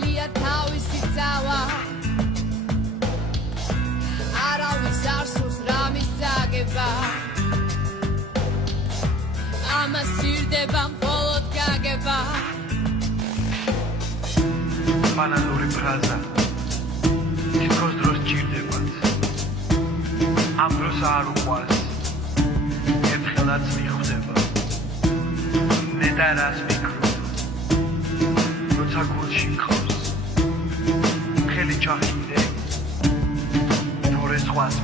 ყველია თავისი ძალა არავის არ სურს რამის წაგება ამას სჭირდება მხოლოდ გაგება ბანალური ფრაზა თითქოს დროს სჭირდებათ ამ დროს არ უყვარს ერთხელაც მიხვდება ნეტა რას მიკრობ როცა გულში მქონს ხელი ჩახინდე თორე სხვას